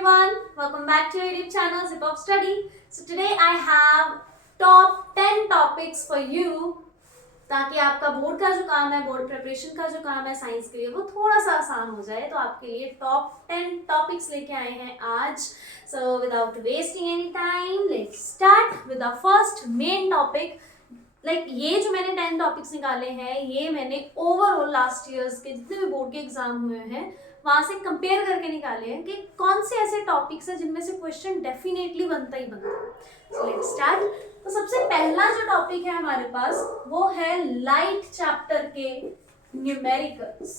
everyone, welcome back to your YouTube channel Zip of Study. So today I have top 10 topics for you ताकि आपका board का जो काम है, board preparation का जो काम है साइंस के लिए वो थोड़ा सा आसान हो जाए. तो आपके लिए टॉप 10 टॉपिक्स लेके आए हैं आज. So without wasting any time let's start with the first main topic. ये जो मैंने 10 टॉपिक्स निकाले हैं ये मैंने ओवरऑल लास्ट ईयर्स के जितने भी बोर्ड के एग्जाम हुए हैं वहां से कंपेयर करके निकाले हैं कि कौन से ऐसे टॉपिक्स हैं जिनमें से क्वेश्चन डेफिनेटली बनता ही बनता है. So let's start. तो सबसे पहला जो टॉपिक है हमारे पास वो है लाइट चैप्टर के न्यूमेरिकल्स.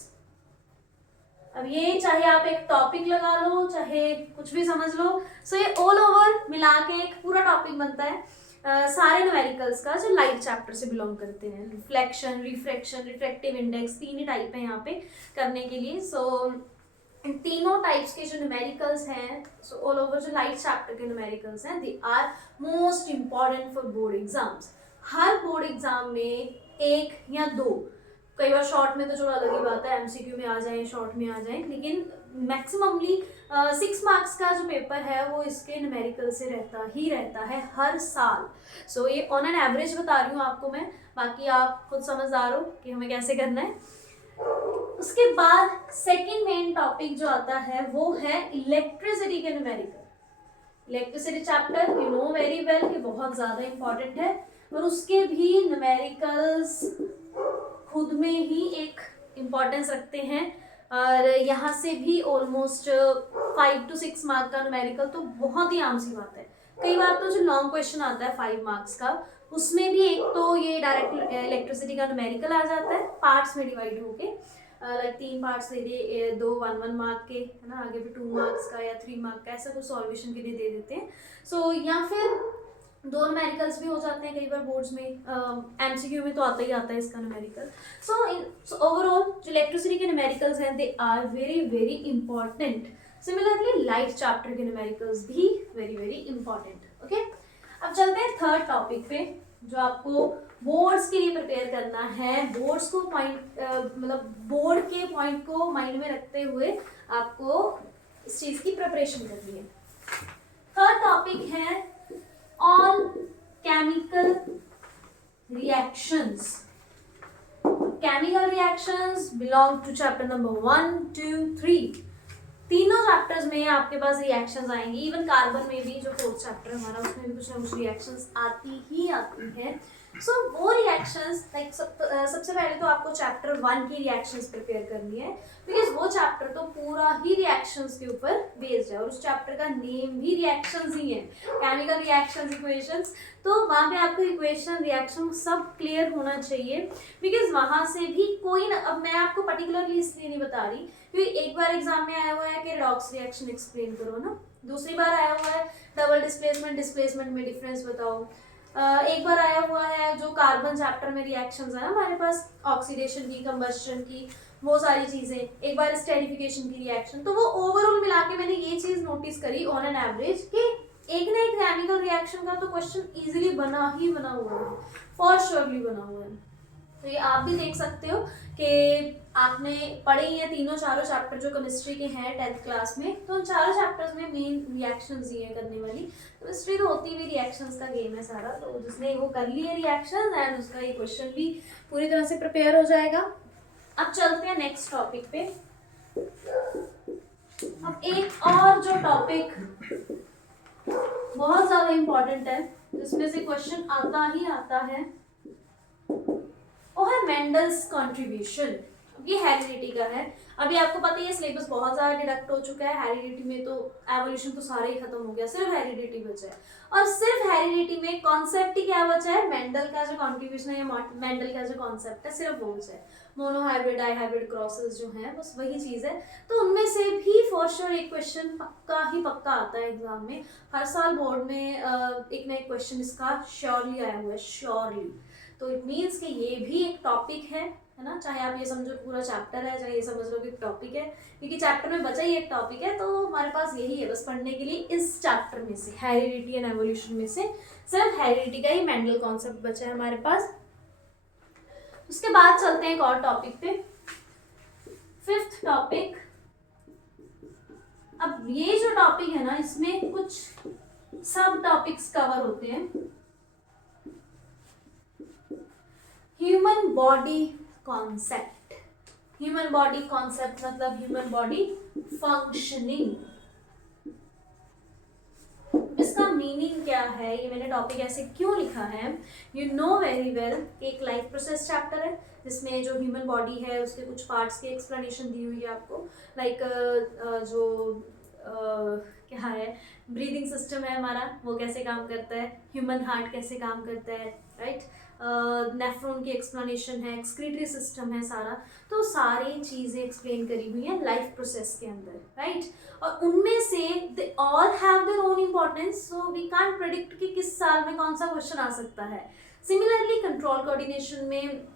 अब ये चाहे आप एक टॉपिक लगा लो चाहे कुछ भी समझ लो. सो ये ऑल ओवर मिला के एक पूरा टॉपिक बनता है सारे न्यूमेरिकल्स का जो लाइट चैप्टर से बिलोंग करते हैं. रिफ्लेक्शन, रिफ्रैक्शन, रिफ्रैक्टिव इंडेक्स, तीन ही टाइप है यहाँ पे करने के लिए. सो इन तीनों टाइप्स के जो न्यूमेरिकल्स हैं सो ऑल ओवर जो लाइट चैप्टर के न्यूमेरिकल्स हैं they are most important for board exams. हर बोर्ड एग्जाम में एक या दो, कई बार शॉर्ट में तो चलो अलग ही बात है, एमसीक्यू में आ जाए, शॉर्ट में आ जाए, लेकिन मैक्सिममली 6 मार्क्स का जो पेपर है वो इसके न्यूमेरिकल से रहता है हर साल. सो ये ऑन एन एवरेज बता रही हूँ आपको मैं, बाकी आप खुद समझदार हो कि हमें कैसे करना है. उसके बाद सेकंड मेन टॉपिक जो आता है वो है इलेक्ट्रिसिटी के numerical. Electricity chapter you know very well कि बहुत ज़्यादा इंपॉर्टेंट है और उसके भी न्यूमेरिकल्स खुद में ही एक इम्पॉर्टेंस रखते हैं और यहाँ से भी ऑलमोस्ट 5 to 6 मार्क का न्यूमेरिकल तो बहुत ही आम सी बात है. कई बार तो जो लॉन्ग क्वेश्चन आता है 5 मार्क्स का उसमें भी एक तो ये डायरेक्ट इलेक्ट्रिसिटी का न्यूमेरिकल आ जाता है पार्ट्स में डिवाइड होके. लाइक 3 पार्ट्स दे दे, 2 1 मार्क के है ना, आगे भी 2 मार्क्स का या 3 मार्क का, ऐसा कुछ सॉल्यूशन के लिए दे देते हैं. सो या फिर 2 न्यूमेरिकल्स भी हो जाते हैं कई बार बोर्ड्स में. एमसीक्यू में तो आता ही आता है इसका न्यूमेरिकल. सो ओवरऑल जो इलेक्ट्रिसिटी के न्यूमेरिकल्स हैं they are very very important. Similarly light chapter के न्यूमेरिकल्स भी वेरी वेरी इंपॉर्टेंट. ओके, अब चलते हैं थर्ड टॉपिक पे जो आपको बोर्ड्स के लिए प्रिपेयर करना है. बोर्ड्स को मतलब बोर्ड के पॉइंट को माइंड में रखते हुए आपको इस चीज की प्रिपरेशन करनी है. थर्ड टॉपिक है all chemical reactions. Chemical reactions belong to chapter number 1, 2, 3. तीनों चैप्टर्स में आपके पास रिएक्शंस आएंगी. इवन कार्बन में भी जो 4th चैप्टर हमारा उसमें भी कुछ ना कुछ रिएक्शंस आती ही आती हैं. सो वो रिएक्शंस लाइक सबसे पहले तो आपको चैप्टर 1 की रिएक्शंस प्रिपेयर करनी है बिकॉज वो चैप्टर तो पूरा ही रिएक्शंस के ऊपर बेस्ड है और उस चैप्टर का नेम भी रिएक्शंस ही है, केमिकल रिएक्शंस इक्वेशंस. तो वहाँ पे आपको इक्वेशन रिएक्शन सब क्लियर होना चाहिए बिकॉज वहाँ से भी कोई ना, अब मैं आपको पर्टिकुलरली इसलिए नहीं बता रही क्योंकि एक बार एग्जाम में आया हुआ है कि रिडॉक्स रिएक्शन एक्सप्लेन करो ना, दूसरी बार आया हुआ है डबल डिस्प्लेसमेंट में डिफरेंस बताओ, एक बार आया हुआ है जो कार्बन चैप्टर में रिएक्शंस है ना हमारे पास ऑक्सीडेशन की, कंबस्शन की, वो सारी चीजें, एक बार स्टेरिफिकेशन की रिएक्शन. तो वो ओवरऑल मिला के मैंने ये चीज नोटिस करी ऑन एन एवरेज कि एक ना एक केमिकल रिएक्शन का तो क्वेश्चन इजीली बना हुआ है, फॉर श्योरली बना हुआ है. तो ये आप भी देख सकते हो कि आपने पढ़े ही हैं तीनों चारों चैप्टर जो केमिस्ट्री के हैं 10th क्लास में. तो उन चारों चैप्टर्स में मेन रिएक्शंस ही है करने वाली. केमिस्ट्री तो होती भी रिएक्शंस का गेम है सारा, तो जिसने वो कर लिए रिएक्शंस एंड उसका ये क्वेश्चन भी पूरी तरह से प्रिपेयर हो जाएगा. अब चलते हैं नेक्स्ट टॉपिक पे. अब एक और जो टॉपिक बहुत ज्यादा इंपॉर्टेंट है जिसमें से क्वेश्चन आता ही आता है वो है मेंडल्स कंट्रीब्यूशन. ये हेरिडिटी का है. अभी आपको पता ही है सिलेबस बहुत ज़्यादा डिडक्ट हो चुका है. हेरिडिटी में तो एवोल्यूशन तो सारा ही खत्म हो गया, सिर्फ हेरिडिटी बचा है. और सिर्फ हेरिडिटी में कॉन्सेप्ट ही क्या बचा है, मेंडल का जो कॉन्ट्रीब्यूशन है या मेंडल का जो कॉन्सेप्ट है सिर्फ वो बचा है. मोनोहाइब्रिड, डाईहाइब्रिड क्रॉसेस जो हैं बस वही चीज़ है. तो उनमें से भी फॉर श्योर एक क्वेश्चन पक्का आता है एग्जाम में. हर साल बोर्ड में एक ना एक क्वेश्चन इसका श्योरली आया हुआ है, श्योरली. तो इट मीन्स कि ये भी एक टॉपिक है ना, चाहे आप ये समझो पूरा चैप्टर है चाहे ये समझ लो कि टॉपिक है, क्योंकि चैप्टर में बचा ही एक टॉपिक है. तो हमारे पास यही है बस पढ़ने के लिए इस चैप्टर में से, हेरिडिटी एंड एवोल्यूशन में से सिर्फ हेरिडिटी का ही मेंडल कॉन्सेप्ट बचा है हमारे पास. उसके बाद चलते हैं एक और टॉपिक पे. 5th topic. अब ये जो टॉपिक है ना, इसमें कुछ सब टॉपिक्स कवर होते हैं। Human body concept, human body concept मतलब ह्यूमन बॉडी फंक्शनिंग, इसका मीनिंग क्या है, ये मैंने टॉपिक ऐसे क्यों लिखा है। यू नो वेरी वेल, एक लाइफ प्रोसेस चैप्टर है जिसमें जो ह्यूमन बॉडी है उसके कुछ पार्ट्स की एक्सप्लेनेशन दी हुई है आपको, लाइक जो क्या है, ब्रीदिंग सिस्टम है हमारा, वो कैसे काम करता है, ह्यूमन हार्ट कैसे काम करता है, राइट, नेफ्रॉन की एक्सप्लेनेशन है, एक्सक्रीटरी सिस्टम है सारा, तो सारी चीज़ें एक्सप्लेन करी हुई है लाइफ प्रोसेस के अंदर, राइट। और उनमें से they all have their own importance, so we can't predict कि किस साल में कौन सा क्वेश्चन आ सकता है। सिमिलरली कंट्रोल कोऑर्डिनेशन में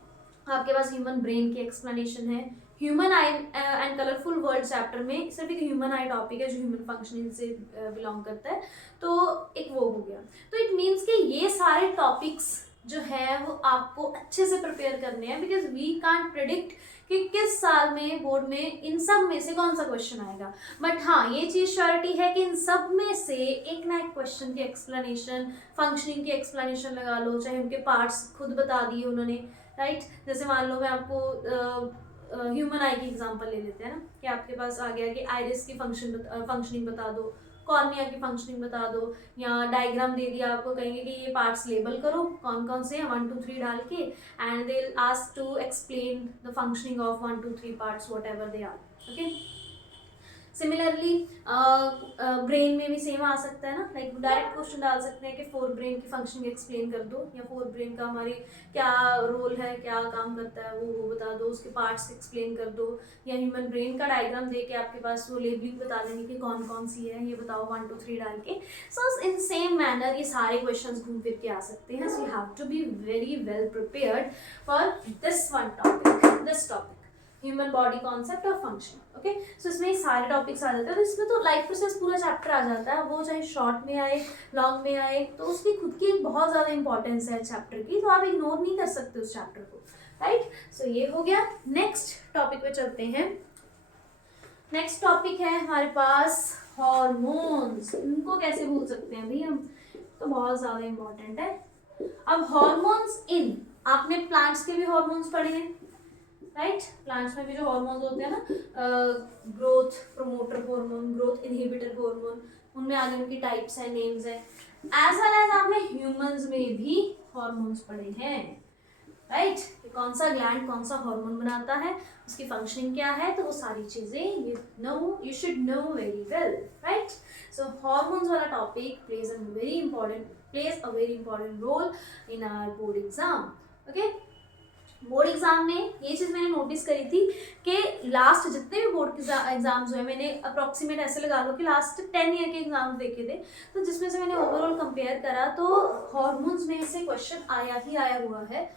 आपके पास ह्यूमन ब्रेन की एक्सप्लेनेशन है। Human I and colourful world chapter में सिर्फ एक ह्यूमन आई टॉपिक है जो ह्यूमन फंक्शनिंग से बिलोंग करता है, तो एक वो हो गया। तो इट मीन्स कि ये सारे टॉपिक्स जो है वो आपको अच्छे से प्रिपेयर करने हैं, बिकॉज वी कांट प्रिडिक्ट कि किस साल में बोर्ड में इन सब में से कौन सा क्वेश्चन आएगा। बट हाँ, ये चीज़ श्योरिटी है कि इन सब में से एक ना एक क्वेश्चन की एक्सप्लेनेशन, फंक्शनिंग की एक्सप्लेनेशन लगा लो, चाहे उनके पार्ट्स खुद बता दिए उन्होंने, राइट। जैसे मान लो मैं आपको ह्यूमन आई की एग्जांपल ले लेते हैं ना, कि आपके पास आ गया कि आइरिस की फंक्शनिंग बता दो, कॉर्निया की फंक्शनिंग बता दो, या डायग्राम दे दिया आपको, कहेंगे कि ये पार्ट्स लेबल करो कौन कौन से हैं 1 2 3 डाल के, and they will ask to explain the functioning of 1 2 3 parts whatever they are, okay. Similarly brain में भी सेम आ सकता है ना, लाइक डायरेक्ट क्वेश्चन डाल सकते हैं कि फोर ब्रेन की फंक्शनिंग एक्सप्लेन कर दो, या फोर ब्रेन का हमारे क्या रोल है, क्या काम करता है वो बता दो, उसके पार्ट्स एक्सप्लेन कर दो, या ह्यूमन ब्रेन का डायग्राम दे के आपके पास वो लेबलिंग बता देंगे कि कौन कौन सी है, ये बताओ 1 2 3 डाल के। सो इन सेम मैनर ये सारे क्वेश्चन घूम फिर के आ सकते हैं। So you have to be very well prepared for this one topic, this topic human body concept और फंक्शन, ओके। सो इसमें सारे टॉपिक्स आ जाते हैं, तो इसमें तो लाइफ प्रोसेस पूरा चैप्टर आ जाता है, वो चाहे शॉर्ट में आए लॉन्ग में आए, तो उसकी खुद की एक बहुत ज़्यादा इंपॉर्टेंस है चैप्टर की, तो आप इग्नोर नहीं कर सकते उस चैप्टर को, राइट। सो ये हो गया। नेक्स्ट टॉपिक पे चलते हैं। नेक्स्ट टॉपिक है हमारे पास हॉर्मोन्स। इनको कैसे भूल सकते हैं भाई हम, तो बहुत ज़्यादा इंपॉर्टेंट है। अब हॉर्मोन्स इन, आपने प्लांट्स के भी हॉर्मोन्स पढ़े हैं, राइट। प्लांट्स में भी जो हॉर्मोन्स होते हैं ना, growth promoter hormone, growth inhibitor hormone, उनमें आगे उनकी टाइप्स हैं, नेम्स हैं। एज वेल एज आपने ह्यूमंस में भी हॉर्मोन्स पढ़े हैं, राइट। कौन सा ग्लैंड कौन सा हार्मोन बनाता है, उसकी फंक्शनिंग क्या है, तो वो सारी चीजें you should know very well, right. So hormones वाला topic plays a very important role in our board exam, okay. Board exam में ये चीज़ मैंने नोटिस करी थी कि लास्ट जितने भी बोर्ड के एग्जाम्स हुए, मैंने अप्रॉक्सीमेट ऐसे लगा लो कि लास्ट 10 ईयर के एग्जाम्स देखे थे, तो जिसमें से मैंने ओवरऑल कंपेयर करा तो हॉर्मोन्स में से क्वेश्चन आया हुआ है।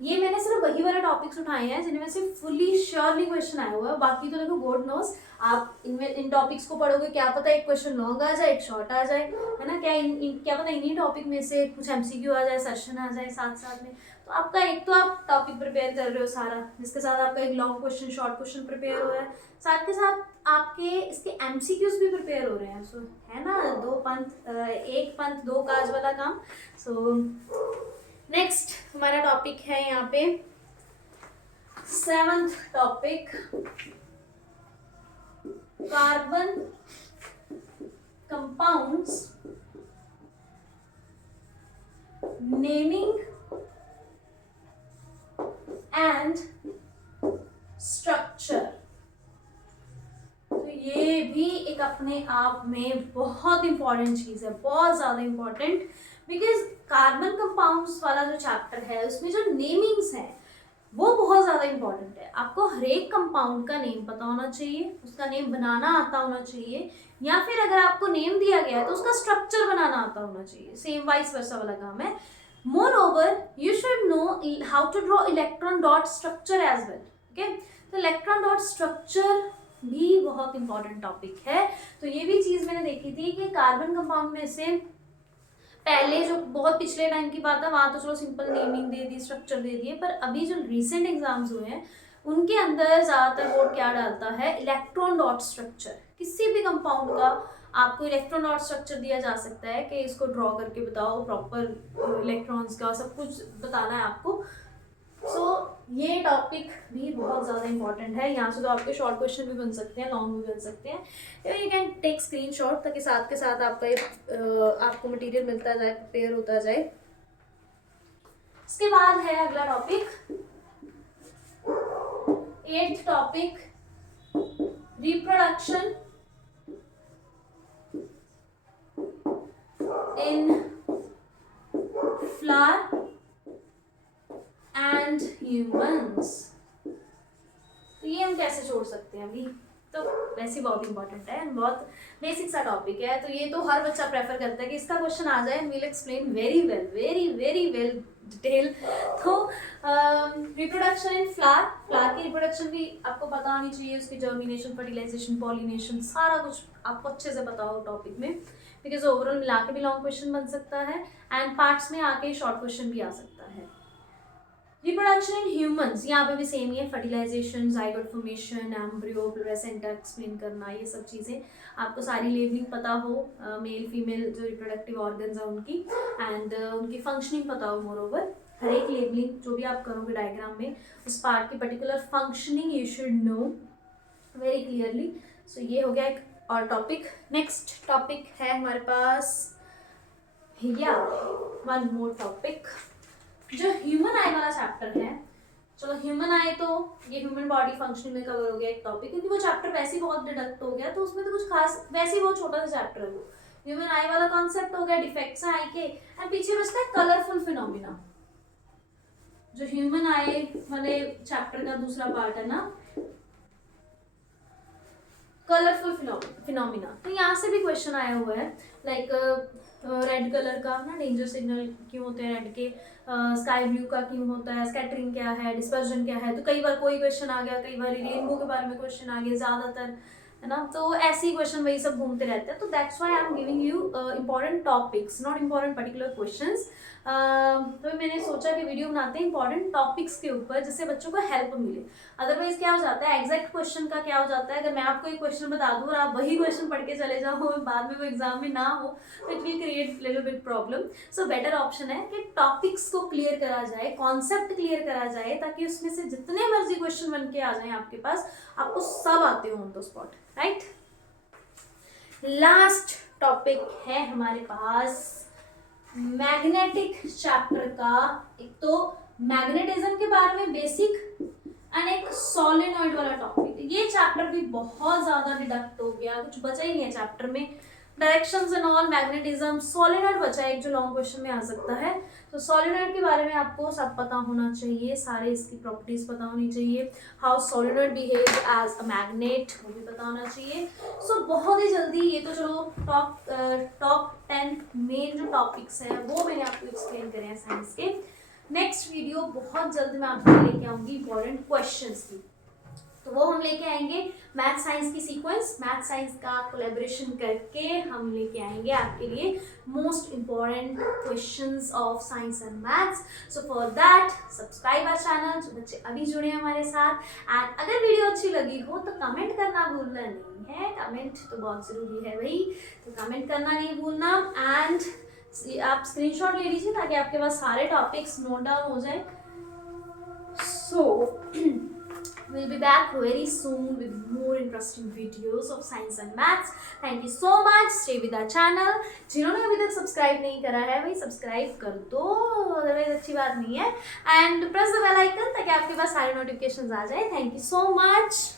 ये मैंने सिर्फ वही वाले टॉपिक्स उठाए हैं जिनमें से फुली श्योरली क्वेश्चन आया हुआ है। बाकी तो देखो गॉड नोस, आप इन टॉपिक्स को पढ़ोगे, क्या पता एक क्वेश्चन लॉन्ग आ जाए, एक शॉर्ट आ जाए, है ना, क्या पता इन्हीं टॉपिक में से कुछ एमसीक्यू आ जाए, सेशन आ जाए साथ साथ में। तो आपका एक तो आप टॉपिक प्रिपेयर कर रहे हो सारा, जिसके साथ आपका एक long question short question prepare हो रहा है, साथ के साथ आपके इसके एमसीक्यूज भी प्रिपेयर हो रहे हैं। सो है ना, एक पंथ दो काज वाला काम। सो नेक्स्ट हमारा टॉपिक है यहाँ पे 7th topic, carbon compounds, naming and structure. तो ये भी एक अपने आप में बहुत इंपॉर्टेंट चीज है, बहुत ज्यादा इंपॉर्टेंट, बिकॉज कार्बन कंपाउंड्स वाला जो चैप्टर है उसमें जो नेमिंग्स हैं वो बहुत ज़्यादा इंपॉर्टेंट है। आपको हर एक कंपाउंड का नेम पता होना चाहिए, उसका नेम बनाना आता होना चाहिए, या फिर अगर आपको नेम दिया गया है तो उसका स्ट्रक्चर बनाना आता होना चाहिए। सेम वाइस वर्सा वाला काम है। Moreover, you should know how to draw electron dot structure as well. Okay? तो इलेक्ट्रॉन डॉट स्ट्रक्चर भी बहुत इंपॉर्टेंट टॉपिक है। तो ये भी चीज़ मैंने देखी थी कि कार्बन कंपाउंड में से पहले जो बहुत पिछले टाइम की बात है वहाँ तो चलो सिंपल नेमिंग दे दी, स्ट्रक्चर दे दिए, पर अभी जो रिसेंट एग्जाम्स हुए हैं उनके अंदर ज़्यादातर बोर्ड क्या डालता है, इलेक्ट्रॉन डॉट स्ट्रक्चर। किसी भी कंपाउंड कंपाउंड का आपको इलेक्ट्रॉन स्ट्रक्चर दिया जा सकता है कि इसको ड्रॉ करके बताओ, प्रॉपर इलेक्ट्रॉन्स का सब कुछ बताना है आपको। सो ये टॉपिक भी बहुत ज़्यादा इंपॉर्टेंट है। यहाँ से तो आपके शॉर्ट क्वेश्चन भी बन सकते हैं, लॉन्ग भी बन सकते हैं। यू कैन टेक स्क्रीनशॉट ताकि साथ के साथ आपका ये आपको मटेरियल मिलता जाए, प्रिपेयर होता जाए। इसके बाद है अगला topic, 8th topic, reproduction in flower and humans. तो ये हम कैसे छोड़ सकते हैं अभी, तो वैसे बहुत इंपॉर्टेंट है, बहुत बेसिक सा टॉपिक है। तो ये तो हर बच्चा प्रेफर करता है कि इसका क्वेश्चन आ जाए, will explain very well detail. तो रिप्रोडक्शन इन फ्लावर की रिप्रोडक्शन भी आपको पता होनी चाहिए, उसकी जर्मिनेशन, फर्टिलाइजेशन, पॉलिनेशन, सारा कुछ आपको अच्छे से पता हो टॉपिक में, बिकॉज ओवरऑल मिला के भी लॉन्ग क्वेश्चन बन सकता है एंड पार्ट्स में आके शॉर्ट क्वेश्चन भी आ सकता है। रिप्रोडक्शन इन ह्यूमंस, यहाँ पे भी सेम ही है, fertilisation, zygote formation, embryo, placenta explain करना, ये सब चीज़ें आपको सारी लेबलिंग पता हो, मेल फीमेल जो रिप्रोडक्टिव ऑर्गन्स हैं उनकी, एंड उनकी फंक्शनिंग पता हो। मोर ओवर हर एक लेबलिंग जो भी आप करोगे डायग्राम में, उस पार्ट की particular functioning you should know very clearly. So ये हो गया एक और टॉपिक। नेक्स्ट टॉपिक है हमारे पास वन मोर टॉपिक, जो ह्यूमन आई वाला चैप्टर है। चलो ह्यूमन आई तो ये ह्यूमन बॉडी फंक्शनिंग में कवर हो गया एक टॉपिक, क्योंकि वो चैप्टर वैसे ही बहुत डिडक्ट हो गया, तो उसमें तो कुछ खास, वैसे ही बहुत छोटा सा चैप्टर है वो। ह्यूमन आई वाला कॉन्सेप्ट हो गया, डिफेक्ट्स हैं आई के, एंड पीछे बचता है कलरफुल फिनोमिना। जो ह्यूमन आई वाले चैप्टर का दूसरा पार्ट है ना, कलरफुल फिनोमिना। तो यहाँ से भी क्वेश्चन आया हुआ है, लाइक रेड कलर का ना डेंजर सिग्नल क्यों होते हैं रेड के, स्काई ब्लू का क्यों होता है, स्कैटरिंग क्या है, डिस्पर्जन क्या है। तो कई बार कोई क्वेश्चन आ गया, कई बार रेनबो के बारे में क्वेश्चन आ गया ज़्यादातर, है ना। तो ऐसे ही क्वेश्चन वही सब घूमते रहते हैं। तो that's why I am giving you important topics, not important particular questions. तो मैंने सोचा कि वीडियो बनाते हैं इंपॉर्टेंट टॉपिक्स के ऊपर, जिससे बच्चों को हेल्प मिले। अदरवाइज क्या हो जाता है, एग्जैक्ट क्वेश्चन का क्या हो जाता है, अगर मैं आपको एक क्वेश्चन बता दूँ और आप वही क्वेश्चन पढ़ के चले जाओ, बाद में वो एग्जाम में ना हो, तो it will create little bit problem. So better option है कि टॉपिक्स को क्लियर करा जाए, कॉन्सेप्ट क्लियर करा जाए, ताकि उसमें से जितने मर्जी क्वेश्चन बन के आ जाए आपके पास, आपको सब आते हो on the spot, right. Last topic है हमारे पास मैग्नेटिक चैप्टर का। एक तो मैग्नेटिज्म के बारे में बेसिक, एंड एक सोलेनॉइड वाला टॉपिक। ये चैप्टर भी बहुत ज्यादा डिडक्ट हो गया, कुछ बचा ही नहीं है चैप्टर में। Directions and all, magnetism, solenoid बचा है एक जो लॉन्ग क्वेश्चन में आ सकता है। तो सोलेनॉइड के बारे में आपको सब पता होना चाहिए, सारे इसकी प्रॉपर्टीज पता होनी चाहिए, how solenoid behave as a magnet, वो भी पता होना चाहिए। सो बहुत ही जल्दी, ये तो चलो टॉप 10 मेन जो टॉपिक्स हैं वो मैंने आपको एक्सप्लेन करे हैं साइंस के। नेक्स्ट वीडियो बहुत जल्द मैं आपको लेके आऊंगी इंपॉर्टेंट क्वेश्चंस की, तो वो हम लेके आएंगे मैथ साइंस की सीक्वेंस, मैथ साइंस का कोलैबोरेशन करके हम लेके आएंगे आपके लिए most important questions of science and maths. So for that subscribe our channel, जो बच्चे अभी जुड़े हैं हमारे साथ। एंड अगर वीडियो अच्छी लगी हो तो कमेंट करना भूलना नहीं है, कमेंट तो बहुत ज़रूरी है भाई, तो कमेंट करना नहीं भूलना। एंड आप स्क्रीनशॉट ले लीजिए ताकि आपके पास सारे टॉपिक्स नोट डाउन हो जाए। सो we'll be back very soon with more interesting videos of science and maths. Thank you so much. Stay with our channel. जिन्होंने अभी तक सब्सक्राइब नहीं करा है भाई सब्सक्राइब कर दो, अदरवाइज अच्छी बात नहीं है। And press the bell icon ताकि आपके पास सारे नोटिफिकेशंस आ जाए। Thank you so much.